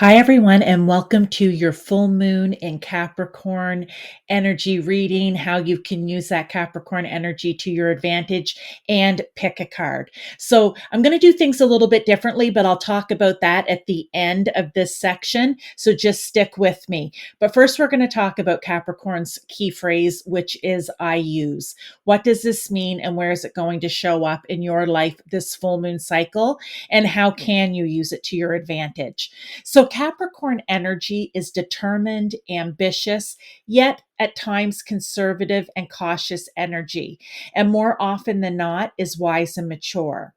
Hi, everyone, and welcome to your full moon in Capricorn energy reading, how you can use that Capricorn energy to your advantage and pick a card. So I'm going to do things a little bit differently, but I'll talk about that at the end of this section. So just stick with me. But first, we're going to talk about Capricorn's key phrase, which is I use. What does this mean and where is it going to show up in your life this full moon cycle? And how can you use it to your advantage? So Capricorn energy is determined, ambitious, yet at times conservative and cautious energy, and more often than not is wise and mature.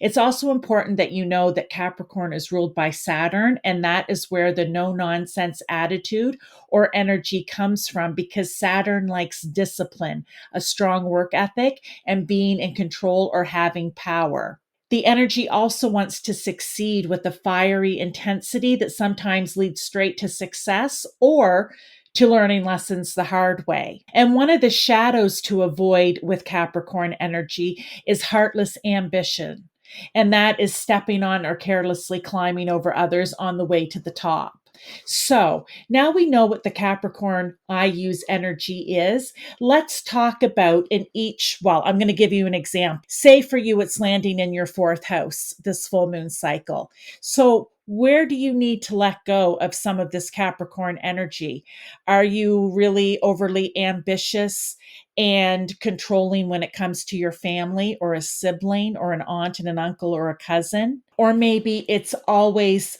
It's also important that you know that Capricorn is ruled by Saturn, and that is where the no nonsense attitude or energy comes from because Saturn likes discipline, a strong work ethic, and being in control or having power. The energy also wants to succeed with a fiery intensity that sometimes leads straight to success or to learning lessons the hard way. And one of the shadows to avoid with Capricorn energy is heartless ambition. And that is stepping on or carelessly climbing over others on the way to the top. So now we know what the Capricorn I use energy is. Let's talk about I'm going to give you an example. Say for you, it's landing in your fourth house, this full moon cycle. So where do you need to let go of some of this Capricorn energy? Are you really overly ambitious and controlling when it comes to your family or a sibling or an aunt and an uncle or a cousin? Or maybe it's always,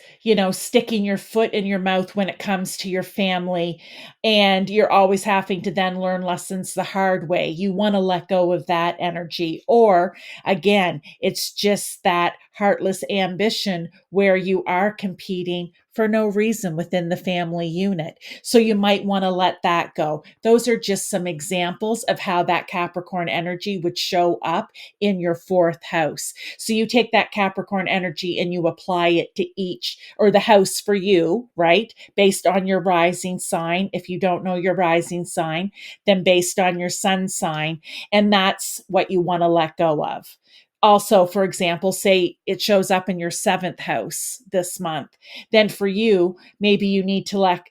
sticking your foot in your mouth when it comes to your family and you're always having to then learn lessons the hard way. You want to let go of that energy. Or again, it's just that heartless ambition where you are competing for no reason within the family unit. So you might want to let that go. Those are just some examples of how that Capricorn energy would show up in your fourth house. So you take that Capricorn energy and you apply it to each or the house for you, right? Based on your rising sign. If you don't know your rising sign, then based on your sun sign. And that's what you want to let go of. Also, for example, say it shows up in your seventh house this month. Then for you, maybe you need to let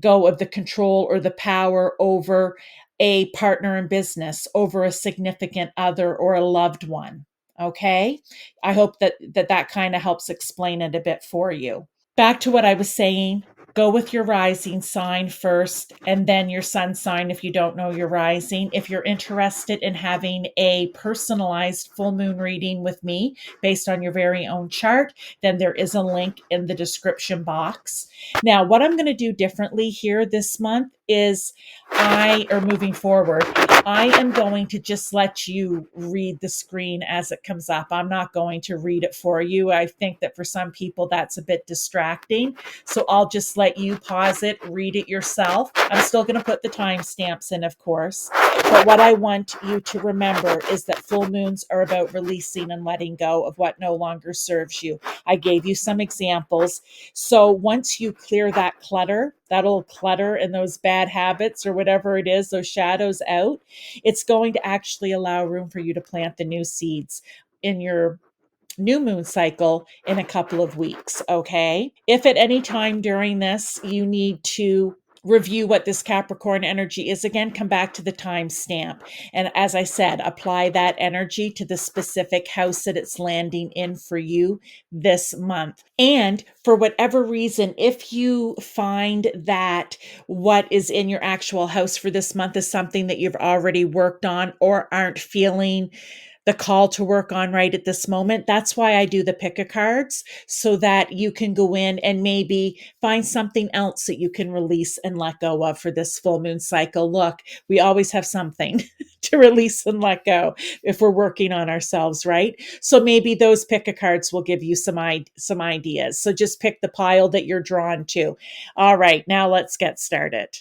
go of the control or the power over a partner in business, over a significant other or a loved one. Okay. I hope that kind of helps explain it a bit for you. Back to what I was saying, go with your rising sign first and then your sun sign if you don't know your rising. If you're interested in having a personalized full moon reading with me based on your very own chart, then there is a link in the description box. Now, what I'm going to do differently here this month is moving forward, I am going to just let you read the screen as it comes up. I'm not going to read it for you. I think that for some people that's a bit distracting. So I'll just let you pause it, read it yourself. I'm still going to put the timestamps in, of course. But what I want you to remember is that full moons are about releasing and letting go of what no longer serves you. I gave you some examples. So once you clear that clutter and those bad habits or whatever it is, those shadows out, it's going to actually allow room for you to plant the new seeds in your new moon cycle in a couple of weeks. Okay. If at any time during this you need to review what this Capricorn energy is, again, come back to the timestamp. And as I said, apply that energy to the specific house that it's landing in for you this month. And for whatever reason, if you find that what is in your actual house for this month is something that you've already worked on or aren't feeling the call to work on right at this moment. That's why I do the pick-a-cards, so that you can go in and maybe find something else that you can release and let go of for this full moon cycle. Look, we always have something to release and let go if we're working on ourselves, right? So maybe those pick-a-cards will give you some ideas. So just pick the pile that you're drawn to. All right, now let's get started.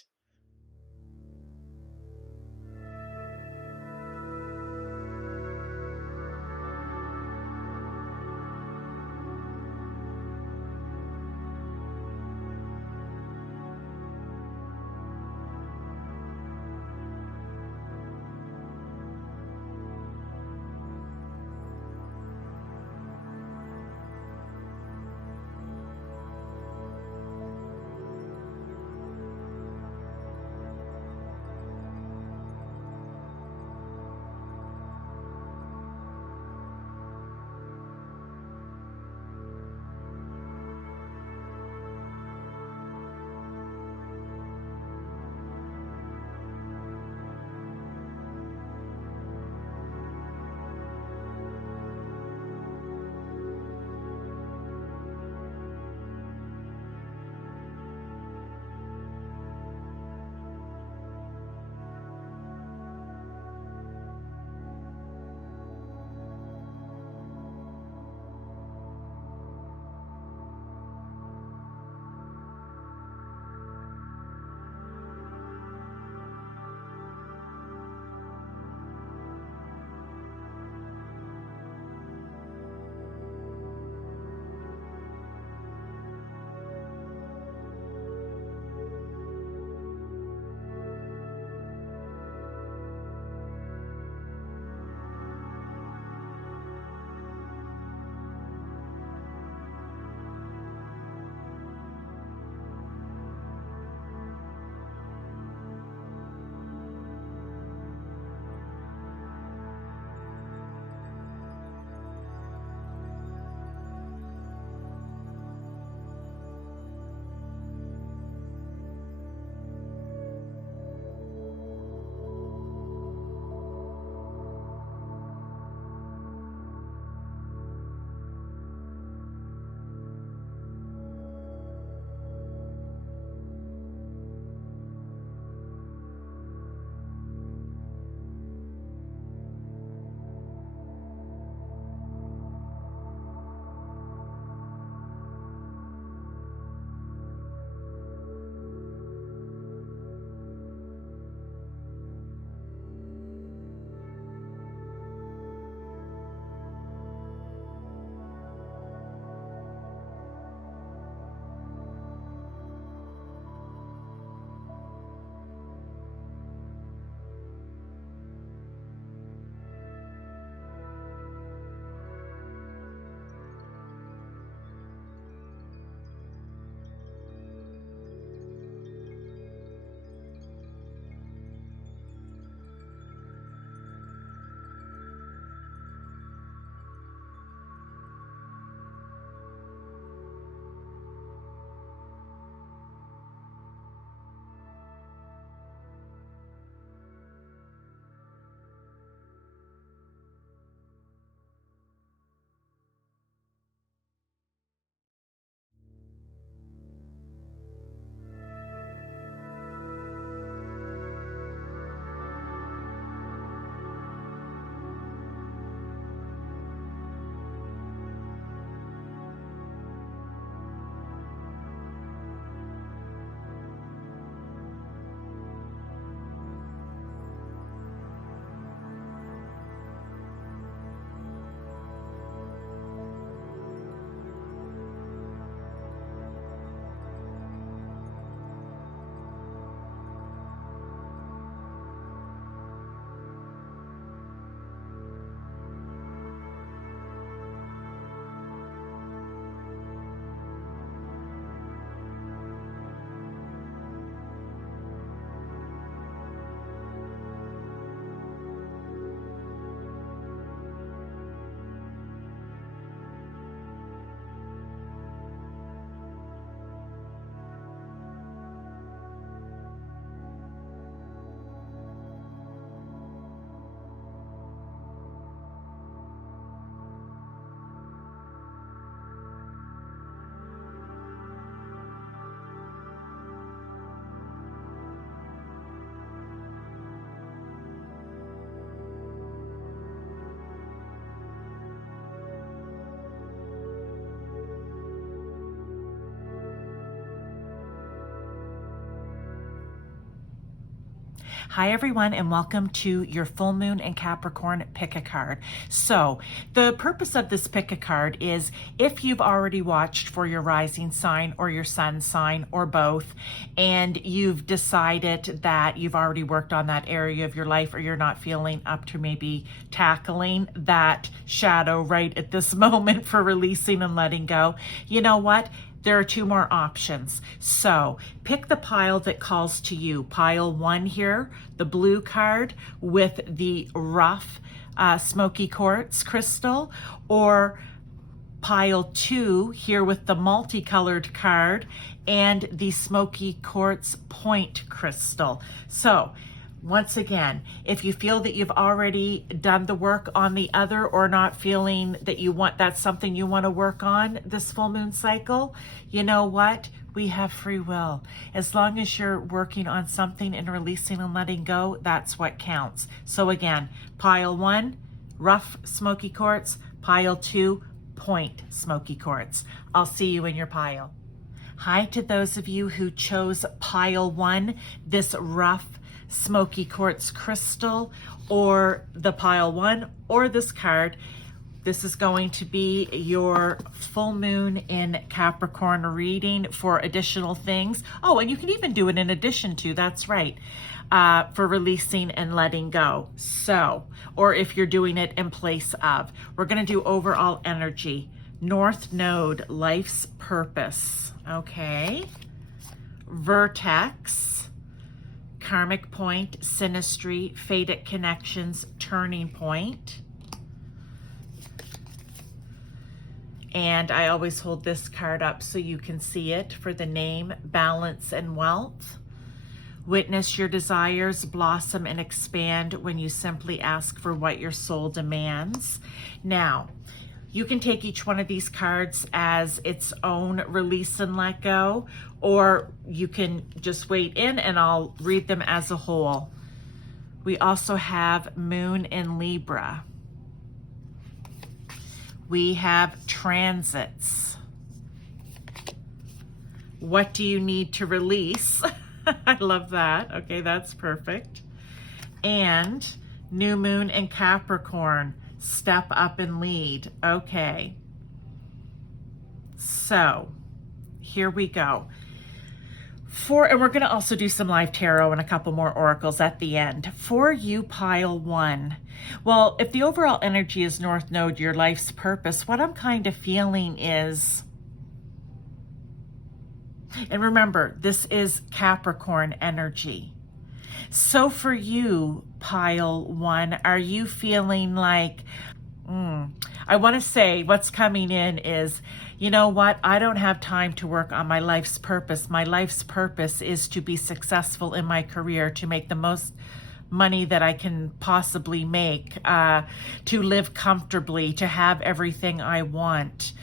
Hi everyone, and welcome to your full moon in Capricorn Pick-A-Card. So the purpose of this Pick-A-Card is if you've already watched for your rising sign or your sun sign or both, and you've decided that you've already worked on that area of your life, or you're not feeling up to maybe tackling that shadow right at this moment for releasing and letting go, you know what? There are two more options. So pick the pile that calls to you. Pile 1 here, the blue card with the rough smoky quartz crystal, or pile 2 here with the multicolored card and the smoky quartz point crystal. So once again, if you feel that you've already done the work on the other, or not feeling that that's something you want to work on this full moon cycle, you know what? We have free will. As long as you're working on something and releasing and letting go, that's what counts. So again, pile 1, rough smoky quartz, pile 2, point smoky quartz. I'll see you in your pile. Hi to those of you who chose pile 1, this rough smoky quartz crystal, or the pile 1, or this card. This is going to be your full moon in Capricorn reading for additional things. Oh, and you can even do it in addition to, that's right, for releasing and letting go. So, or if you're doing it in place of, we're going to do overall energy. North Node, life's purpose. Okay. Vertex, karmic point, synastry, fated connections, turning point. And I always hold this card up so you can see it for the name, balance and wealth. Witness your desires blossom and expand when you simply ask for what your soul demands. Now, you can take each one of these cards as its own release and let go, or you can just wait in and I'll read them as a whole. We also have Moon in Libra. We have transits. What do you need to release? I love that. Okay, that's perfect. And new moon in Capricorn. Step up and lead. Okay. So here we go. And we're going to also do some live tarot and a couple more oracles at the end. For you, pile 1. Well, if the overall energy is North Node, your life's purpose, what I'm kind of feeling is, and remember, this is Capricorn energy. So for you, pile 1, are you feeling like, I want to say what's coming in is, you know what? I don't have time to work on my life's purpose. My life's purpose is to be successful in my career, to make the most money that I can possibly make, to live comfortably, to have everything I want.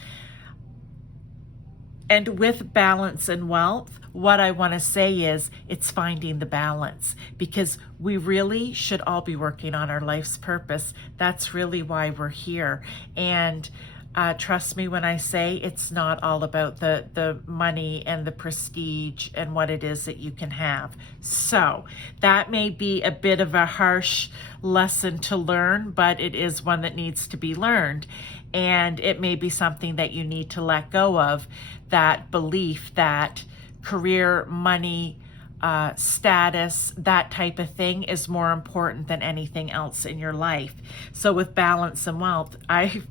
And with balance and wealth, what I want to say is it's finding the balance, because we really should all be working on our life's purpose. That's really why we're here. And trust me when I say it's not all about the money and the prestige and what it is that you can have. So that may be a bit of a harsh lesson to learn, but it is one that needs to be learned. And it may be something that you need to let go of, that belief that career, money, status, that type of thing is more important than anything else in your life. So with balance and wealth, I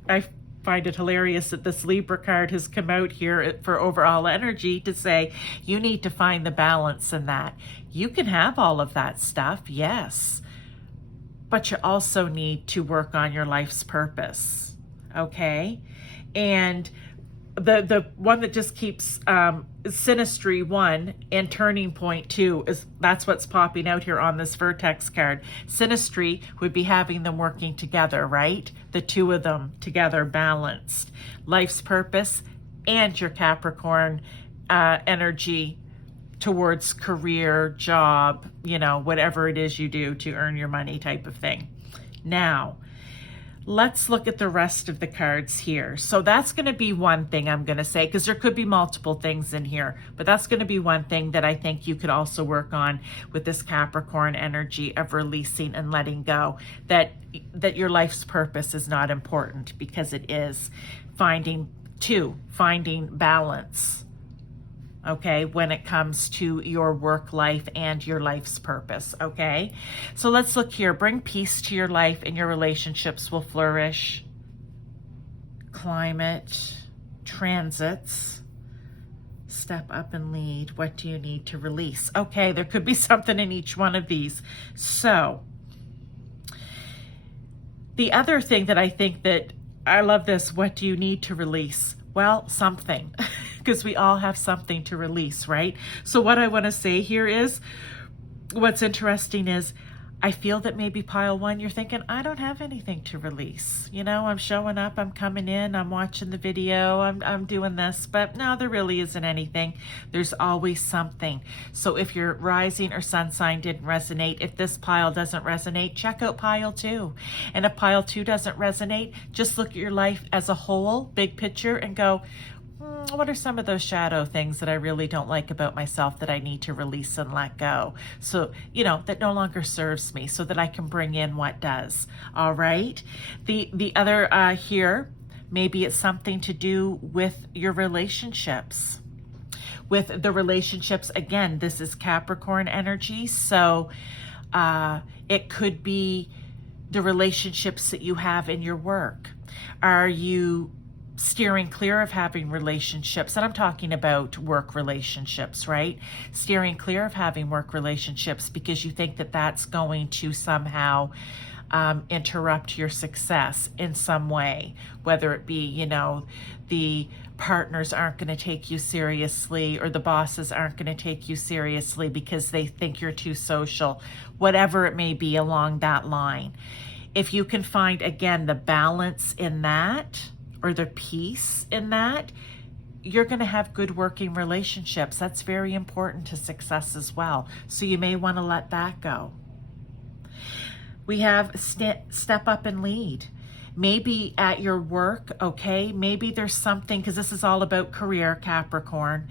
find it hilarious that this Libra card has come out here for overall energy to say you need to find the balance in that. You can have all of that stuff, yes, but you also need to work on your life's purpose, okay? And the one that just keeps synastry 1 and turning point 2 that's what's popping out here on this vertex card. Synastry would be having them working together, right? The two of them together, balanced. Life's purpose and your Capricorn energy towards career, job, whatever it is you do to earn your money type of thing. Now, let's look at the rest of the cards here. So that's going to be one thing I'm going to say, because there could be multiple things in here, but that's going to be one thing that I think you could also work on with this Capricorn energy of releasing and letting go, that your life's purpose is not important, because it is. Finding balance, okay, when it comes to your work life and your life's purpose, okay? So let's look here. Bring peace to your life and your relationships will flourish. Climate, transits, step up and lead. What do you need to release? Okay, there could be something in each one of these. So the other thing that I think that I love this, what do you need to release? Well, something, because we all have something to release, right? So what I want to say here is, what's interesting is, I feel that maybe pile one, you're thinking, I don't have anything to release. You know, I'm showing up, I'm coming in, I'm watching the video, I'm doing this, but no, there really isn't anything. There's always something. So if your rising or sun sign didn't resonate, if this pile doesn't resonate, check out pile two. And if pile two doesn't resonate, just look at your life as a whole, big picture, and go, what are some of those shadow things that I really don't like about myself that I need to release and let go? So, you know, that no longer serves me, so that I can bring in what does. All right. The other here, maybe it's something to do with your relationships. With the relationships, again, this is Capricorn energy. So it could be the relationships that you have in your work. Are you steering clear of having relationships? And I'm talking about work relationships, right? Steering clear of having work relationships because you think that that's going to somehow interrupt your success in some way, whether it be, you know, the partners aren't going to take you seriously, or the bosses aren't going to take you seriously because they think you're too social, whatever it may be along that line. If you can find, again, the balance in that, or the peace in that, you're going to have good working relationships. That's very important to success as well. So you may want to let that go. We have step up and lead. Maybe at your work, okay, maybe there's something, because this is all about career, Capricorn,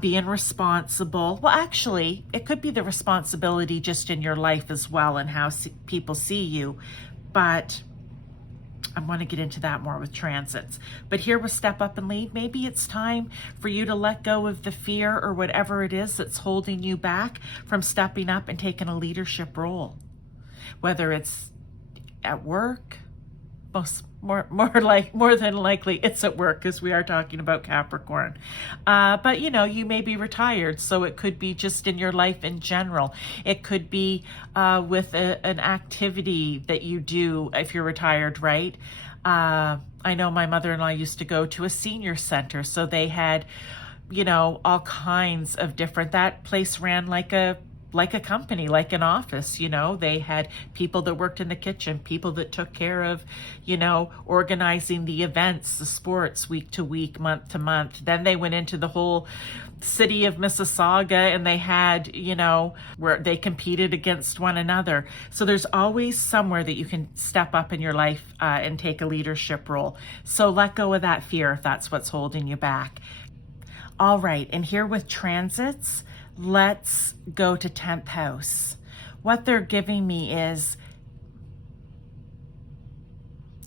being responsible. Well, actually, it could be the responsibility just in your life as well and how people see you. But I want to get into that more with transits. But here with step up and lead, maybe it's time for you to let go of the fear or whatever it is that's holding you back from stepping up and taking a leadership role. Whether it's at work, more than likely it's at work, because we are talking about Capricorn. But you know, you may be retired, so it could be just in your life in general. It could be with an activity that you do if you're retired, right? I know my mother-in-law used to go to a senior center, so they had, you know, all kinds of different, that place ran like a company, like an office, you know. They had people that worked in the kitchen, people that took care of, you know, organizing the events, the sports, week to week, month to month. Then they went into the whole city of Mississauga, and they had, you know, where they competed against one another. So there's always somewhere that you can step up in your life and take a leadership role. So let go of that fear if that's what's holding you back. All right, and here with transits, let's go to 10th house. What they're giving me is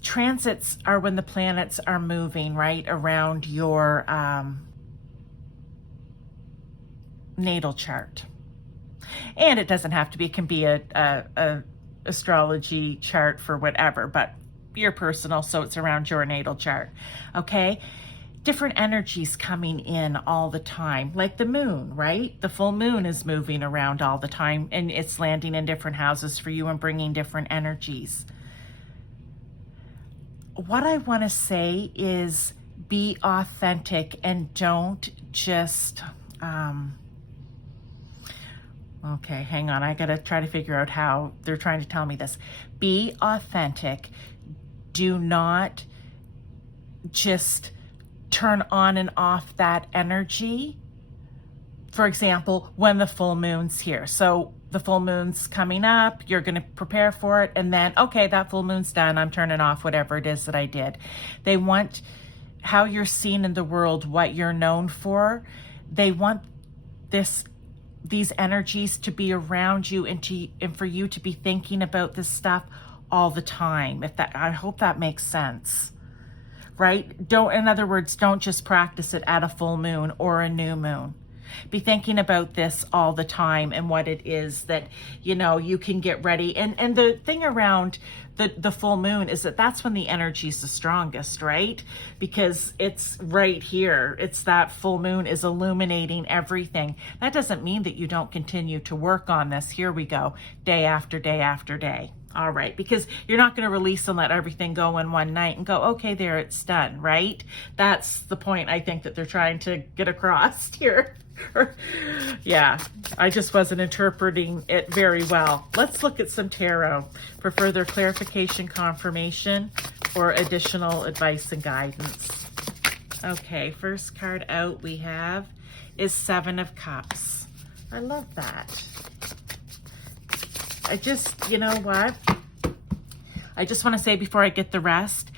transits are when the planets are moving, right, around your natal chart. And it doesn't have to be, it can be a astrology chart for whatever, but your personal, so it's around your natal chart, okay? Different energies coming in all the time, like the moon, right? The full moon is moving around all the time, and it's landing in different houses for you and bringing different energies. What I want to say is be authentic and don't just, okay, hang on. I got to try to figure out how they're trying to tell me this. Be authentic. Do not just turn on and off that energy. For example, when the full moon's here. So the full moon's coming up, you're going to prepare for it, and then, okay, that full moon's done, I'm turning off whatever it is that I did. They want how you're seen in the world, what you're known for. They want these energies to be around you, and for you to be thinking about this stuff all the time. I hope that makes sense, right? In other words, don't just practice it at a full moon or a new moon. Be thinking about this all the time and what it is that, you can get ready. And the thing around the full moon is that that's when the energy is the strongest, right? Because it's right here. It's that full moon is illuminating everything. That doesn't mean that you don't continue to work on this. Here we go, day after day after day. All right, because you're not going to release and let everything go in one night and go, okay, there, it's done, right? That's the point I think that they're trying to get across here. Yeah, I just wasn't interpreting it very well. Let's look at some tarot for further clarification, confirmation, or additional advice and guidance. Okay, first card out we have is Seven of Cups. I love that. You know what? I just want to say before I get the rest,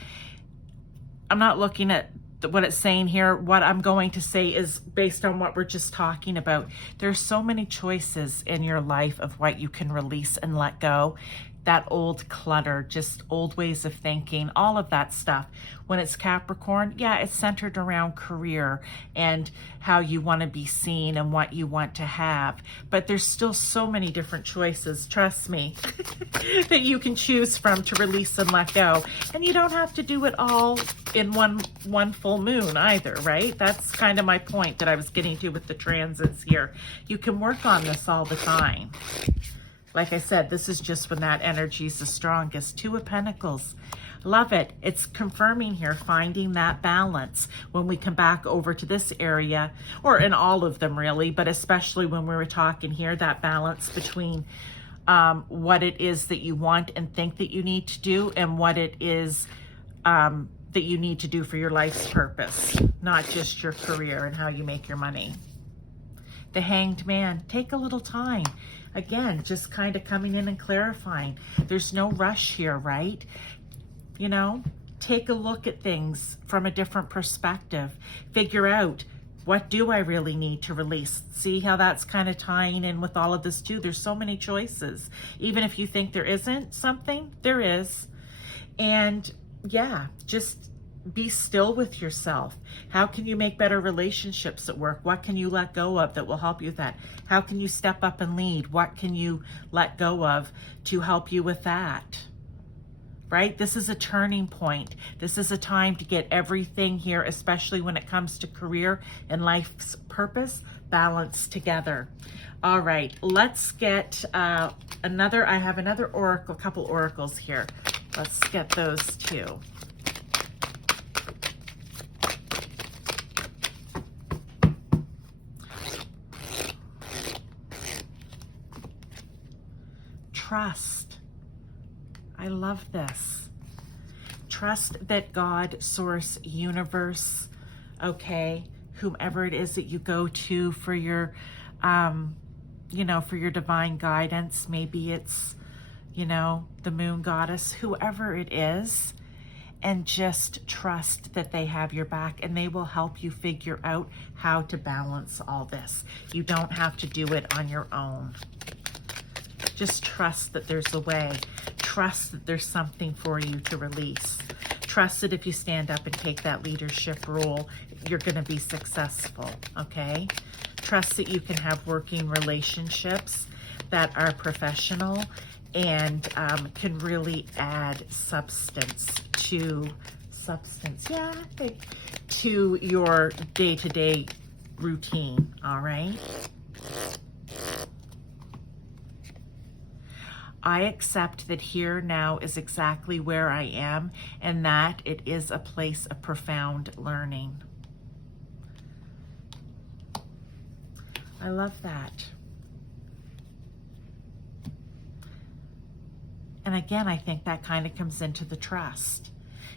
I'm not looking at what it's saying here. What I'm going to say is based on what we're just talking about. There's so many choices in your life of what you can release and let go. That old clutter, just old ways of thinking, all of that stuff. When it's Capricorn, yeah, it's centered around career and how you want to be seen and what you want to have. But there's still so many different choices, trust me, that you can choose from to release and let go. And you don't have to do it all in one full moon either, right? That's kind of my point that I was getting to with the transits here. You can work on this all the time. Like I said, this is just when that energy is the strongest. Two of Pentacles. Love it. It's confirming here, finding that balance when we come back over to this area, or in all of them really, but especially when we were talking here, that balance between what it is that you want and think that you need to do and what it is that you need to do for your life's purpose, not just your career and how you make your money. The Hanged Man. Take a little time. Again, just kind of coming in and clarifying. There's no rush here, right? Take a look at things from a different perspective. Figure out, what do I really need to release? See how that's kind of tying in with all of this too? There's so many choices. Even if you think there isn't something, there is. And yeah, just be still with yourself. How can you make better relationships at work? What can you let go of that will help you with that? How can you step up and lead? What can you let go of to help you with that? Right? This is a turning point. This is a time to get everything here, especially when it comes to career and life's purpose, balanced together. All right, let's get I have another oracle, a couple oracles here. Let's get those too. Trust. I love this. Trust that God, source, universe, okay, whomever it is that you go to for your, for your divine guidance. Maybe it's, the moon goddess, whoever it is, and just trust that they have your back and they will help you figure out how to balance all this. You don't have to do it on your own. Just trust that there's a way. Trust that there's something for you to release. Trust that if you stand up and take that leadership role, you're going to be successful, okay? Trust that you can have working relationships that are professional and can really add substance to your day-to-day routine, all right? I accept that here now is exactly where I am and that it is a place of profound learning. I love that. And again, I think that kind of comes into the trust.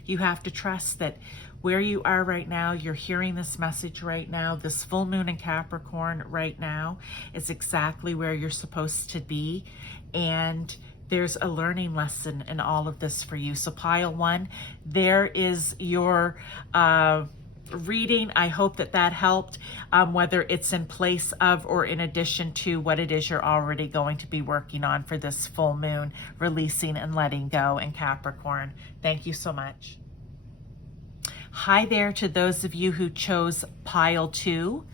You have to trust that where you are right now, you're hearing this message right now, this full moon in Capricorn right now is exactly where you're supposed to be. And there's a learning lesson in all of this for you. So pile one, there is your reading. I hope that that helped, whether it's in place of or in addition to what it is you're already going to be working on for this full moon, releasing and letting go in Capricorn. Thank you so much. Hi there to those of you who chose pile two,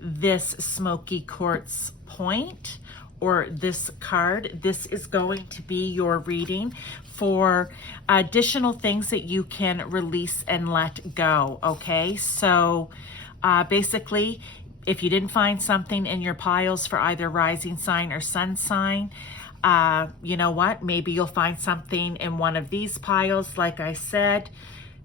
this Smokey Quartz point, or this card. This is going to be your reading for additional things that you can release and let go, okay? So basically, if you didn't find something in your piles for either rising sign or sun sign, you know what? Maybe you'll find something in one of these piles, like I said.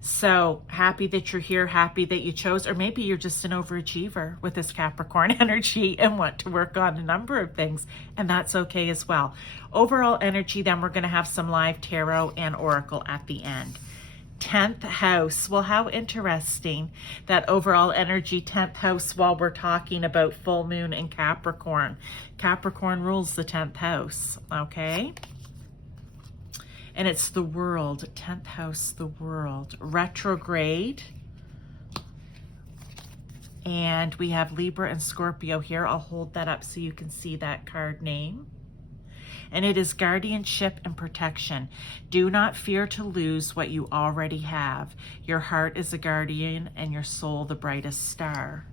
So happy that you're here, happy that you chose, or maybe you're just an overachiever with this Capricorn energy and want to work on a number of things, and that's okay as well. Overall energy, then we're going to have some live tarot and oracle at the end. 10th house. Well, how interesting that overall energy, 10th house, while we're talking about full moon in Capricorn. Capricorn rules the 10th house, okay? And it's the world, 10th house, the world, retrograde. And we have Libra and Scorpio here. I'll hold that up so you can see that card name. And it is guardianship and protection. Do not fear to lose what you already have. Your heart is a guardian and your soul the brightest star.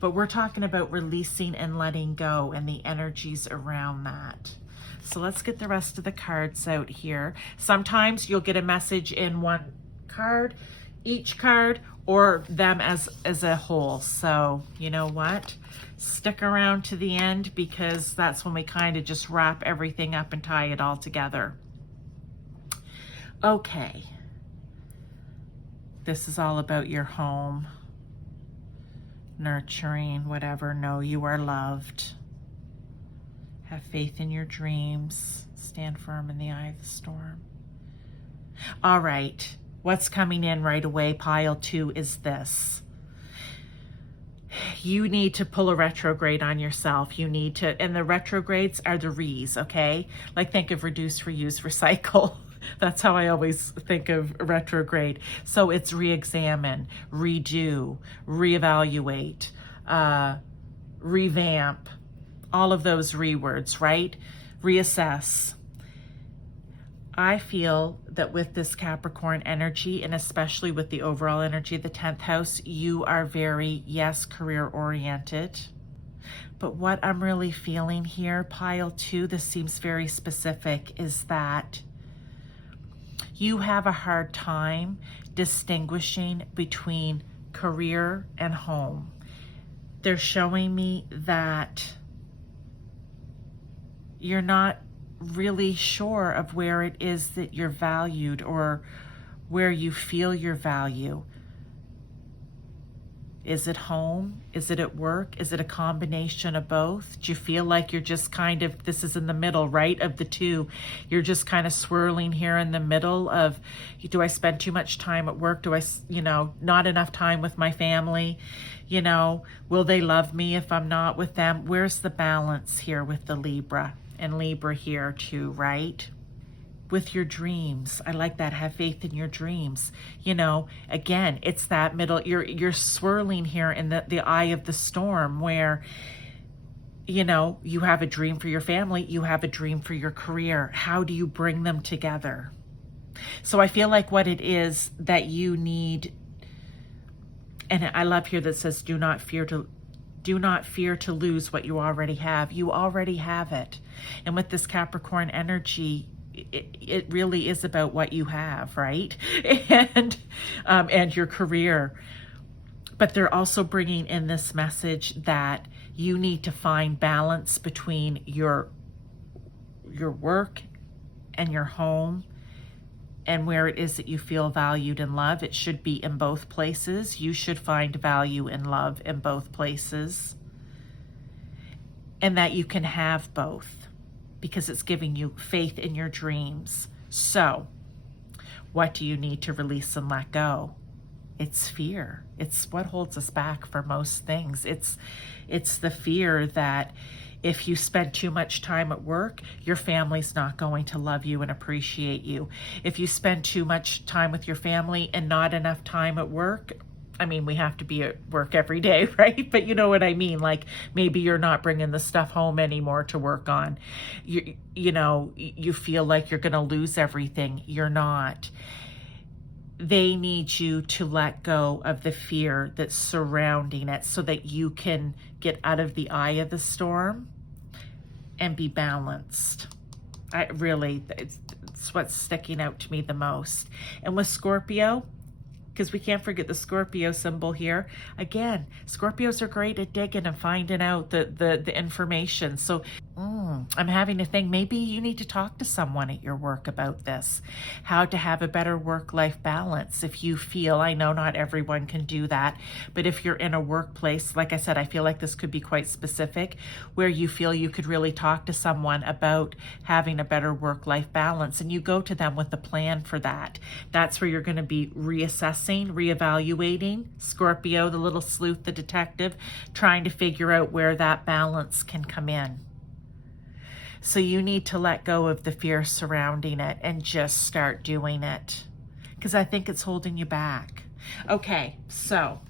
But we're talking about releasing and letting go and the energies around that. So let's get the rest of the cards out here. Sometimes you'll get a message in one card, each card, or them as a whole. So you know what? Stick around to the end, because that's when we kind of just wrap everything up and tie it all together. Okay. This is all about your home, nurturing, whatever. Know you are loved. Have faith in your dreams. Stand firm in the eye of the storm. All right. What's coming in right away, pile two, is this. You need to pull a retrograde on yourself. You need to, and the retrogrades are the re's, okay? Like, think of reduce, reuse, recycle. That's how I always think of retrograde. So it's re-examine, redo, reevaluate, revamp, all of those re-words, right? Reassess. I feel that with this Capricorn energy, and especially with the overall energy of the 10th house, you are very, yes, career oriented. But what I'm really feeling here, pile two, this seems very specific, is that you have a hard time distinguishing between career and home. They're showing me that you're not really sure of where it is that you're valued, or where you feel your value. Is it home? Is it at work? Is it a combination of both? Do you feel like you're just kind of, this is in the middle, right, of the two. You're just kind of swirling here in the middle of, do I spend too much time at work? Do I, not enough time with my family? Will they love me if I'm not with them? Where's the balance here with the Libra? And Libra here too, right? With your dreams. I like that. Have faith in your dreams. Again, it's that middle, you're swirling here in the eye of the storm, where, you have a dream for your family, you have a dream for your career. How do you bring them together? So I feel like what it is that you need, and I love here that says, do not fear to lose what you already have. You already have it. And with this Capricorn energy, it really is about what you have, right? And your career. But they're also bringing in this message that you need to find balance between your work and your home, and where it is that you feel valued and loved. It should be in both places. You should find value and love in both places, and that you can have both, because it's giving you faith in your dreams. So What do you need to release and let go? It's fear. It's what holds us back for most things. It's the fear that if you spend too much time at work, your family's not going to love you and appreciate you. If you spend too much time with your family and not enough time at work, I mean, we have to be at work every day, right? But you know what I mean? Like, maybe you're not bringing the stuff home anymore to work on. You know, you feel like you're going to lose everything. You're not. They need you to let go of the fear that's surrounding it so that you can get out of the eye of the storm and be balanced. It's what's sticking out to me the most. And with Scorpio, because we can't forget the Scorpio symbol here. Again, Scorpios are great at digging and finding out the information. So I'm having to think, maybe you need to talk to someone at your work about this, how to have a better work-life balance. If you feel, I know not everyone can do that, but if you're in a workplace, like I said, I feel like this could be quite specific, where you feel you could really talk to someone about having a better work-life balance, and you go to them with a plan for that. That's where you're going to be reassessing, reevaluating. Scorpio, the little sleuth, the detective, trying to figure out where that balance can come in. So you need to let go of the fear surrounding it and just start doing it, because I think it's holding you back. Okay, so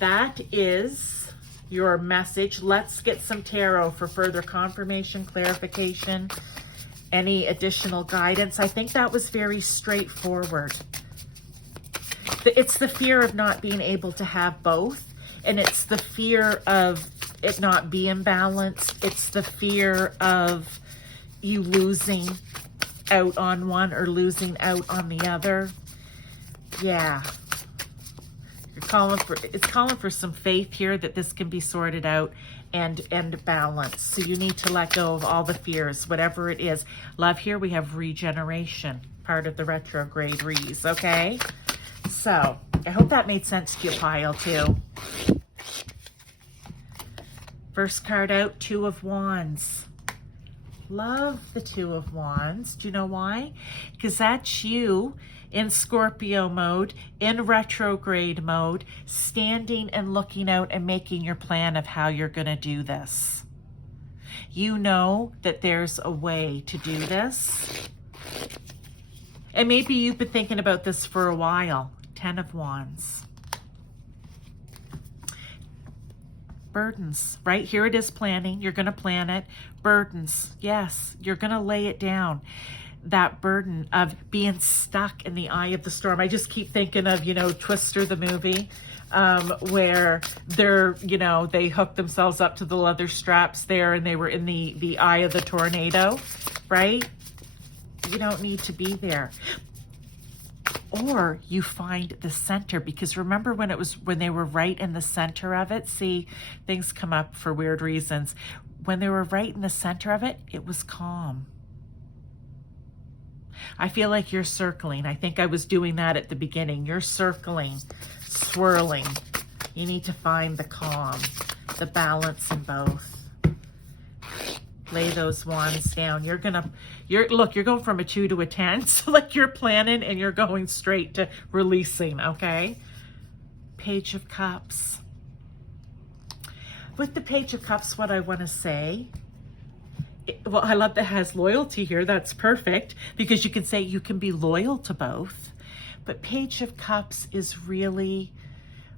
that is your message. Let's get some tarot for further confirmation, clarification, any additional guidance. I think that was very straightforward. It's the fear of not being able to have both, and it's the fear of it not being balanced. It's the fear of you losing out on one or losing out on the other. Yeah. It's calling for some faith here that this can be sorted out and balanced. So you need to let go of all the fears, whatever it is. Love, here we have regeneration, part of the retrograde rees, okay? So I hope that made sense to you, pile, too. First card out, Two of Wands. Love the Two of Wands. Do you know why? Because that's you in Scorpio mode, in retrograde mode, standing and looking out and making your plan of how you're going to do this. You know that there's a way to do this. And maybe you've been thinking about this for a while. Ten of Wands. Burdens, right? Here it is, planning. You're going to plan it. Burdens. Yes, you're going to lay it down. That burden of being stuck in the eye of the storm. I just keep thinking of, Twister, the movie, where they're, they hooked themselves up to the leather straps there and they were in the eye of the tornado, right? You don't need to be there. Or you find the center, because remember when they were right in the center of it? See, things come up for weird reasons. When they were right in the center of it, it was calm. I feel like you're circling. I think I was doing that at the beginning. You're circling, swirling. You need to find the calm, the balance in both. Lay those wands down. You're going from a 2 to a 10. So like you're planning and you're going straight to releasing, okay? Page of Cups. With the Page of Cups, what I want to say, well, I love that it has loyalty here. That's perfect, because you can say you can be loyal to both. But Page of Cups is really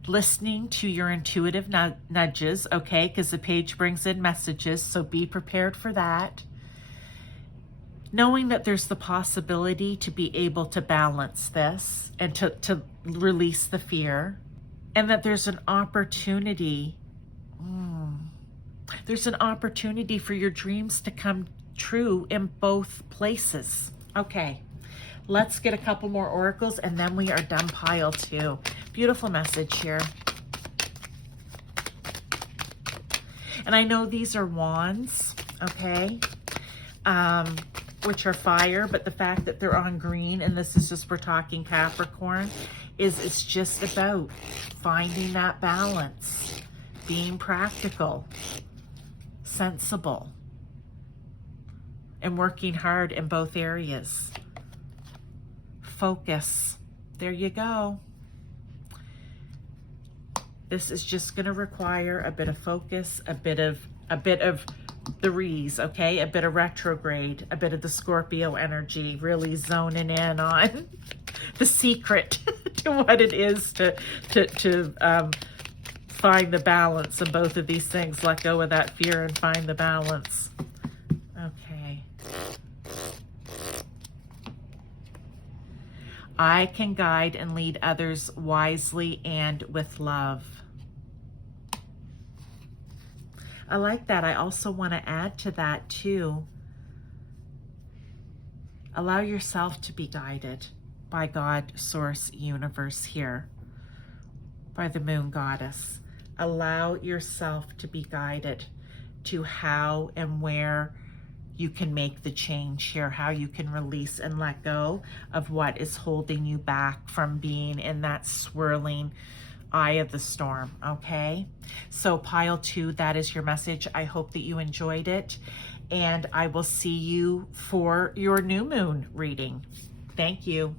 listening to your intuitive nudges, okay? Because the page brings in messages, so be prepared for that. Knowing that there's the possibility to be able to balance this and to release the fear, and that there's an opportunity. There's an opportunity for your dreams to come true in both places. Okay, let's get a couple more oracles and then we are done, pile 2. Beautiful message here. And I know these are wands, okay, which are fire, but the fact that they're on green, and this is just, we're talking Capricorn, it's just about finding that balance, being practical, sensible, and working hard in both areas. focus. There you go. This is just going to require a bit of focus, a bit of the Rees, okay? A bit of retrograde, a bit of the Scorpio energy, really zoning in on the secret to what it is to find the balance in both of these things. Let go of that fear and find the balance. Okay. I can guide and lead others wisely and with love. I like that. I also want to add to that too. Allow yourself to be guided by God, Source, Universe here, by the Moon Goddess. Allow yourself to be guided to how and where you can make the change here, how you can release and let go of what is holding you back from being in that swirling eye of the storm, okay? So pile 2, that is your message. I hope that you enjoyed it, and I will see you for your new moon reading. Thank you.